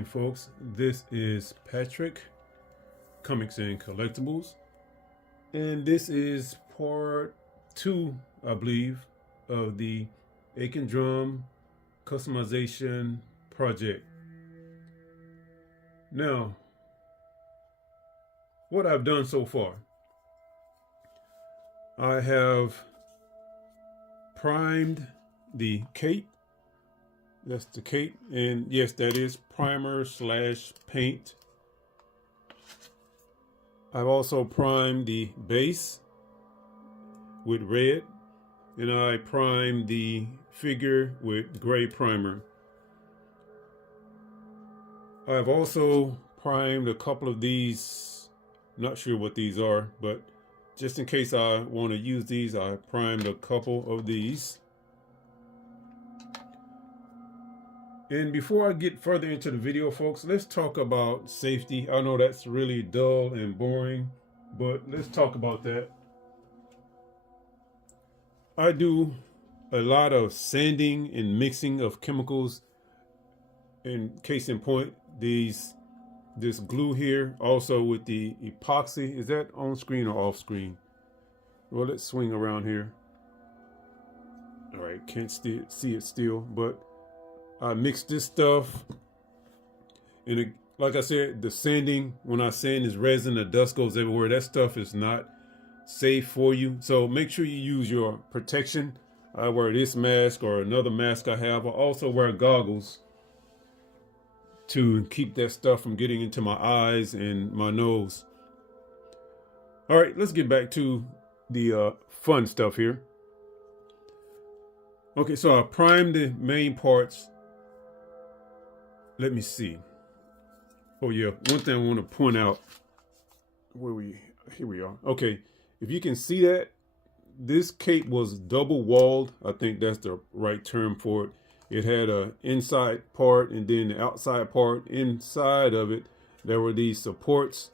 morning, folks. This is Patrick, Comics and Collectibles, and this is part 2, I believe, of the AIKEN drum customization project. Now, what I've done so far, I have primed the cape. That's the cape, and yes, that is primer / paint. I've also primed the base with red, and I primed the figure with gray primer. I've also primed a couple of these, not sure what these are, but just in case I want to use these, I primed a couple of these. And before I get further into the video, folks, let's talk about safety. I know that's really dull and boring, but let's talk about that. I do a lot of sanding and mixing of chemicals. In case in point, this glue here, also with the epoxy. Is that on screen or off screen? Well, let's swing around here. All right, can't see it still, but I mix this stuff, and like I said, the sanding, when I sand this resin, the dust goes everywhere. That stuff is not safe for you. So make sure you use your protection. I wear this mask or another mask I have. I also wear goggles to keep that stuff from getting into my eyes and my nose. All right, let's get back to the fun stuff here. Okay, so I primed the main parts. Let me see. Oh yeah, one thing I want to point out. Here we are. Okay, if you can see that, this cape was double walled. I think that's the right term for it. It had a inside part and then the outside part. Inside of it, there were these supports.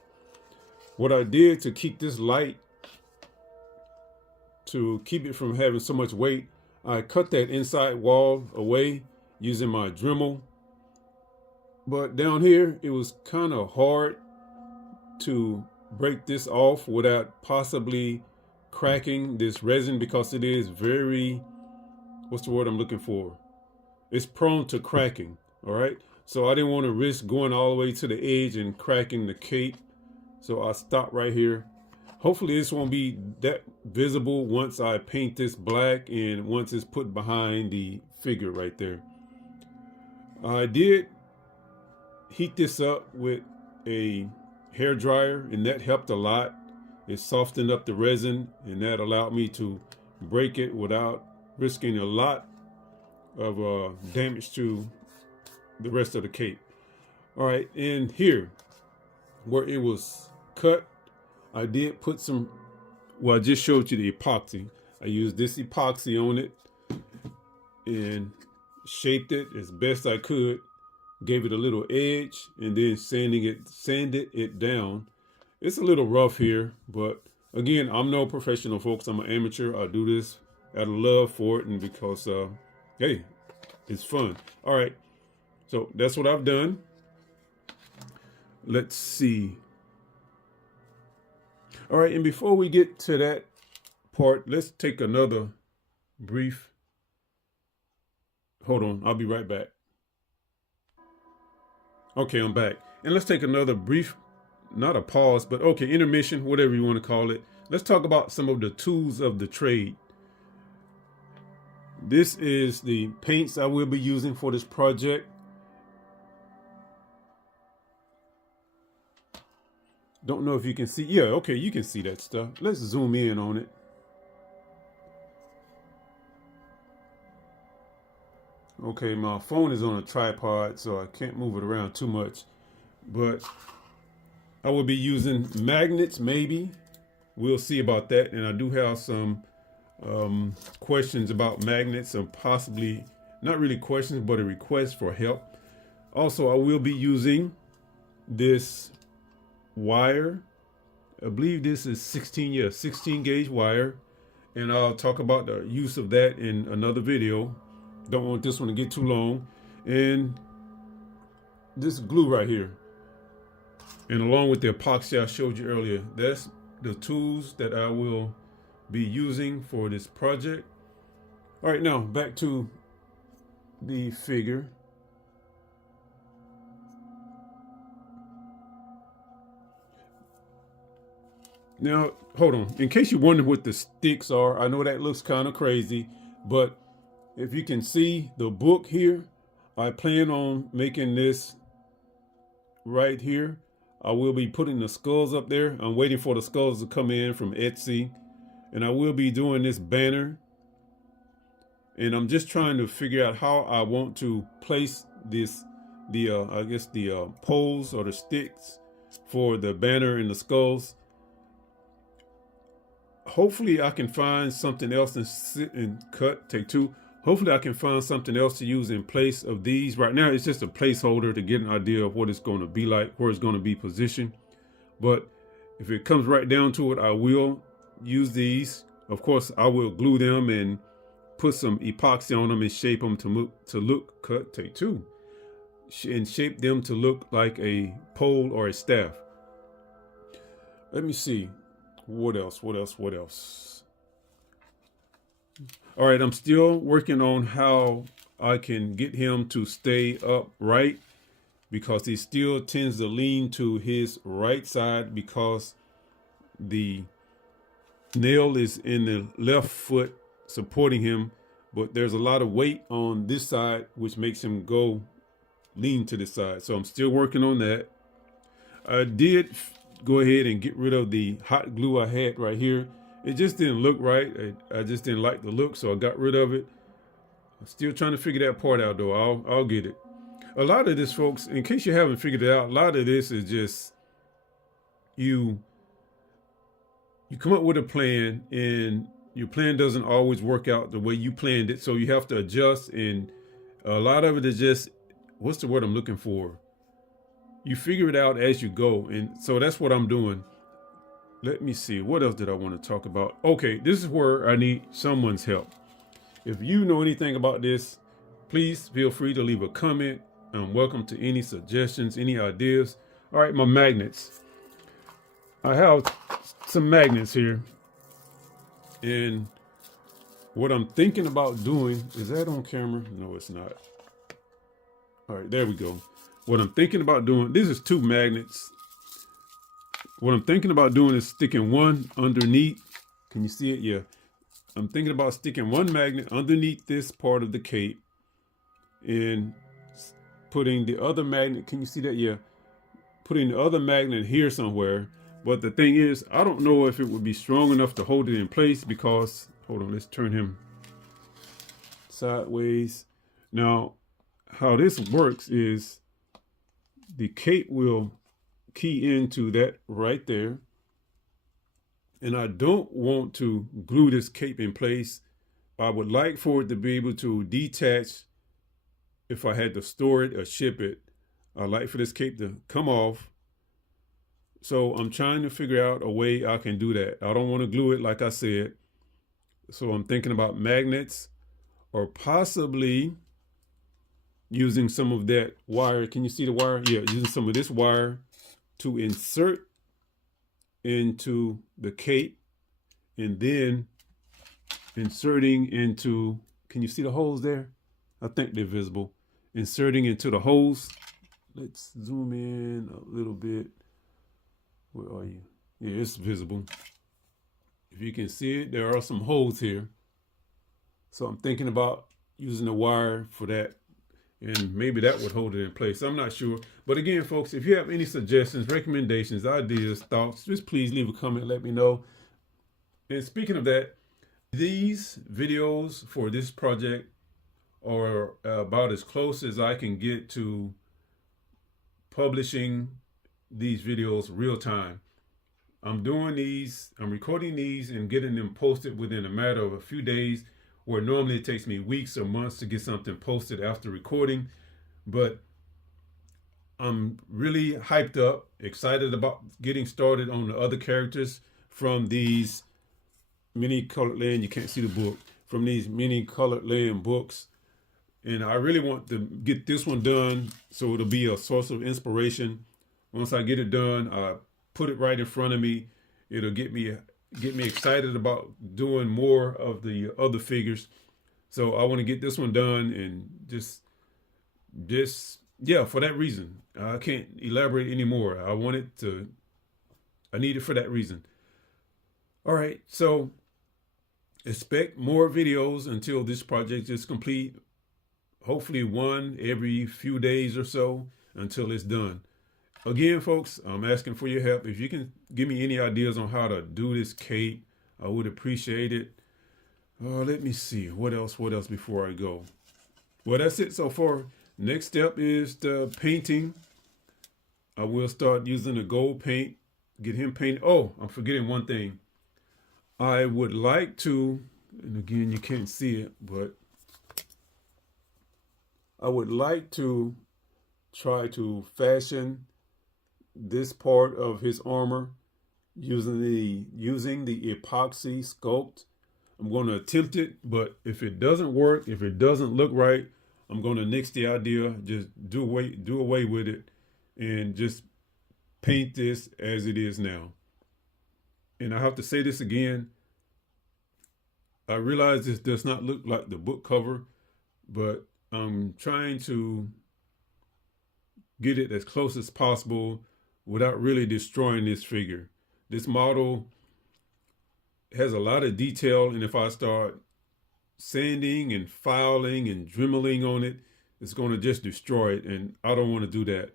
What I did to keep this light, to keep it from having so much weight, I cut that inside wall away using my Dremel. But down here, it was kind of hard to break this off without possibly cracking this resin, because it is very, what's the word I'm looking for? It's prone to cracking, all right? So I didn't want to risk going all the way to the edge and cracking the cape. So I stopped right here. Hopefully this won't be that visible once I paint this black and once it's put behind the figure right there. I did heat this up with a hair dryer, and that helped a lot. It softened up the resin, and that allowed me to break it without risking a lot of damage to the rest of the cape. All right, and here where it was cut, I did put some, well, I just showed you the epoxy. I used this epoxy on it and shaped it as best I could. Gave it a little edge, and then sanded it down. It's a little rough here, but again, I'm no professional, folks. I'm an amateur. I do this out of love for it, and because hey, it's fun. All right, so that's what I've done. Let's see. All right, and before we get to that part, let's take another brief, hold on, I'll be right back. Okay, I'm back. And let's take another brief, not a pause, but okay, intermission, whatever you want to call it. Let's talk about some of the tools of the trade. This is the paints I will be using for this project. Don't know if you can see. Yeah, okay, you can see that stuff. Let's zoom in on it. Okay, my phone is on a tripod, so I can't move it around too much. But I will be using magnets, maybe. We'll see about that. And I do have some questions about magnets, and possibly, not really questions, but a request for help. Also, I will be using this wire. I believe this is 16 gauge wire. And I'll talk about the use of that in another video. Don't want this one to get too long. And this glue right here, and along with the epoxy I showed you earlier, that's the tools that I will be using for this project. All right, now back to the figure. Now, hold on. In case you wonder what the sticks are, I know that looks kind of crazy, but if you can see the book here, I plan on making this right here. I will be putting the skulls up there. I'm waiting for the skulls to come in from Etsy, and I will be doing this banner. And I'm just trying to figure out how I want to place this, I guess the poles or the sticks for the banner and the skulls. Hopefully I can find something else and sit and cut, take two. Hopefully I can find something else to use in place of these. Right now it's just a placeholder to get an idea of what it's going to be like, where it's going to be positioned. But if it comes right down to it, I will use these. Of course, I will glue them and put some epoxy on them and shape them to look, cut, take two, and shape them to look like a pole or a staff. Let me see. What else? All right, I'm still working on how I can get him to stay upright, because he still tends to lean to his right side because the nail is in the left foot supporting him, but there's a lot of weight on this side which makes him lean to this side. So I'm still working on that. I did go ahead and get rid of the hot glue I had right here. It just didn't look right. I just didn't like the look, so I got rid of it. I'm still trying to figure that part out, though. I'll get it. A lot of this, folks, in case you haven't figured it out, a lot of this is just you come up with a plan, and your plan doesn't always work out the way you planned it, so you have to adjust. And a lot of it is just, what's the word I'm looking for? You figure it out as you go. And so that's what I'm doing. Let me see. What else did I want to talk about? Okay, this is where I need someone's help. If you know anything about this, please feel free to leave a comment. I'm welcome to any suggestions, any ideas. All right, my magnets. I have some magnets here. And what I'm thinking about doing, is that on camera? No, it's not. All right, there we go. What I'm thinking about doing, this is 2 magnets. What I'm thinking about doing is sticking one underneath. Can you see it? Yeah. I'm thinking about sticking one magnet underneath this part of the cape and putting the other magnet. Can you see that? Yeah. Putting the other magnet here somewhere. But the thing is, I don't know if it would be strong enough to hold it in place because, hold on, let's turn him sideways. Now, how this works is the cape will key into that right there. And I don't want to glue this cape in place. I would like for it to be able to detach if I had to store it or ship it. I'd like for this cape to come off. So I'm trying to figure out a way I can do that. I don't want to glue it like I said. So I'm thinking about magnets, or possibly using some of that wire. Can you see the wire? Yeah, using some of this wire to insert into the cape, and then inserting into, can you see the holes there? I think they're visible. Inserting into the holes. Let's zoom in a little bit. Where are you? Yeah, it's visible. If you can see it, there are some holes here. So I'm thinking about using the wire for that, and maybe that would hold it in place. I'm not sure. But again, folks, if you have any suggestions, recommendations, ideas, thoughts, just please leave a comment, let me know. And speaking of that, these videos for this project are about as close as I can get to publishing these videos real time. I'm doing these, I'm recording these and getting them posted within a matter of a few days, where normally it takes me weeks or months to get something posted after recording. But I'm really hyped up, excited about getting started on the other characters from these mini colored land. You can't see the book. From these mini colored land books. And I really want to get this one done so it'll be a source of inspiration. Once I get it done, I put it right in front of me. It'll get me excited about doing more of the other figures. So I want to get this one done and just yeah, for that reason. I can't elaborate anymore. I need it for that reason. All right, so expect more videos until this project is complete. Hopefully one every few days or so until it's done. Again, folks, I'm asking for your help. If you can give me any ideas on how to do this cape, I would appreciate it. Let me see. What else before I go? Well, that's it so far. Next step is the painting. I will start using the gold paint. Get him painted. Oh, I'm forgetting one thing. I would like to, and again, you can't see it, but I would like to try to fashion this part of his armor using the epoxy sculpt. I'm going to attempt it, but if it doesn't work, if it doesn't look right, I'm going to nix the idea, just do away with it, and just paint this as it is now. And I have to say this again. I realize this does not look like the book cover, but I'm trying to get it as close as possible without really destroying this figure. This model has a lot of detail, and if I start sanding and filing and dremeling on it, it's going to just destroy it, and I don't want to do that.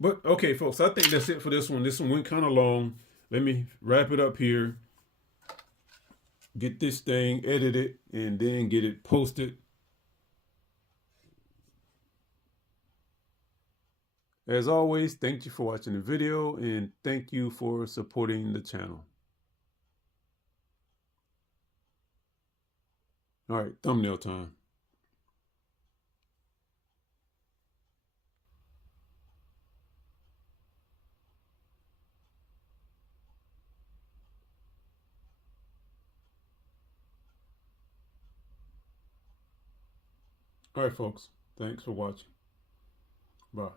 But okay, folks, I think that's it for this one. This one went kind of long. Let me wrap it up here, get this thing edited, and then get it posted. As always, thank you for watching the video, and thank you for supporting the channel. All right, thumbnail time. All right, folks, thanks for watching. Bye.